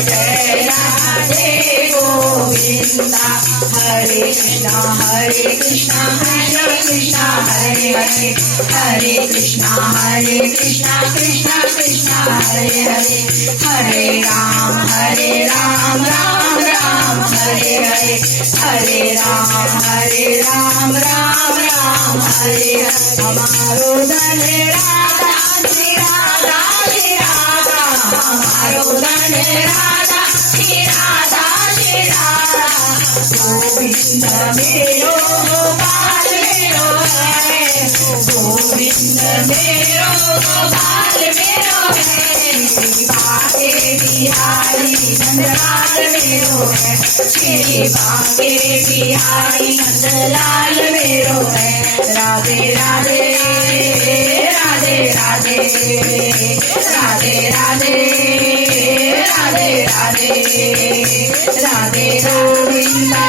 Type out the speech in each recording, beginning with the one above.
जय राधे गोविंदा। हरे कृष्णा कृष्ण कृष्ण हरे हरे, हरे कृष्णा कृष्ण कृष्ण हरे हरे, हरे राम राम राम हरे हरे, हरे राम राम राम हरे हरे। हमारो धन राधा श्री राधा श्री राधा, हमारो धन राधा श्री राधा श्री राधा। गोविंद मेरो गोपाल मेरो है, गोविंद मेरो गोपाल मेरो है। बाके बिहारी नंदलाल मेरो है, श्री बाके बिहारी नंदलाल मेरो है। राधे राधे राधे राधे राधे राधे राधे राधे राधे गोविंदा,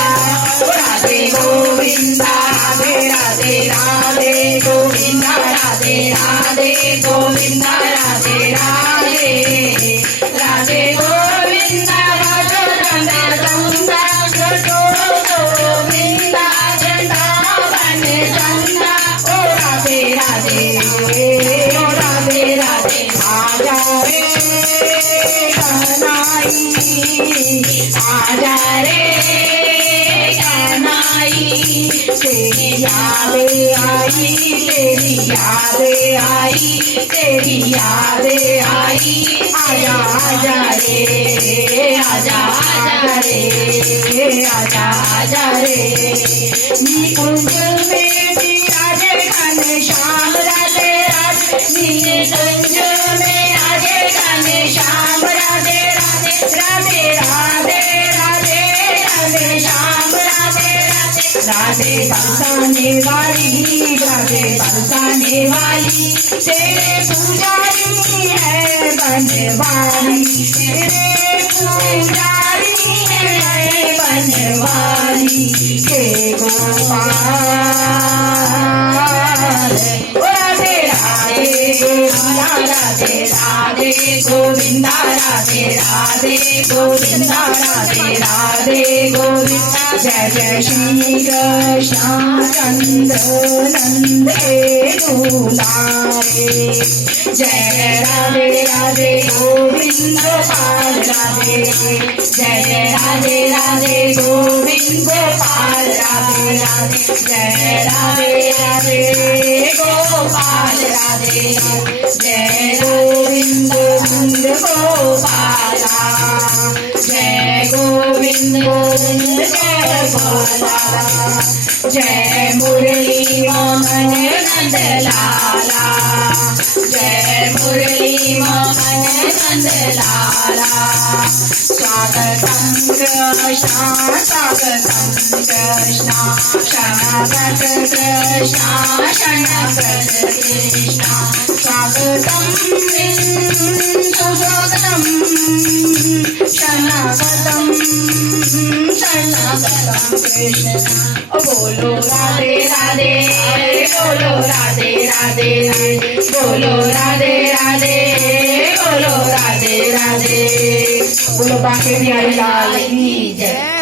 राधे गोविंदा, राधे राधे राधे गोविंदा, राधे राधे गोविंदा, राधे राधे राधे गोविंदा। भजो नंदा भजो गोविंदा, वृंदावन चंदा। ओ राधे राधे ओ राधे राधे। आजा रे कन्हई, आजा रे कन्हई, तेरी याद आई, तेरी याद आई, तेरी याद आई। आजा आजा रे, आजा आजा रे, आजा आजा रे। निकुंज में विराजे घनश्याम, राधे राधे। निकुंज में राधे घनश्याम, राधे राधे राधे राधे राधे राधे श्याम, राधे राधे। राधे बरसाने वाली, राधे बरसाने वाली, तेरे पुजारी है बनवारी, तेरे पुजारी है बनवारी। हे गोपाल राधे राधे राधे राधे गोविंदा, राधे राधे गोविंदा, राधे राधे गोविंदा। जय जय श्री कृष्ण चंद्र नंदे दुलारे, जय राधे राधे गोविंद गोपाल राधे, जय जय राधे राधे गोविंद गोपाल राधे राधे, जय राधे राधे गोपाल राधे, जय गोविंद गोविंद गोपाला, जय गोविंद गोविंद जय गोपाला। जय मुरली मोहन नंद लाला, जय मुरली मोहन नंद लाला। स्वागतम कृष्ण स्वागतम कृष्ण, शरणगत कृष्ण शरणगत कृष्ण। स्वागतम सुस्वागतम शरणगतम शरणगतम कृष्ण। बोलो राधे राधे, बोलो राधे राधे, बोलो राधे राधे, बोलो राधे राधे। बोलो बांके बिहारी लाल की जय।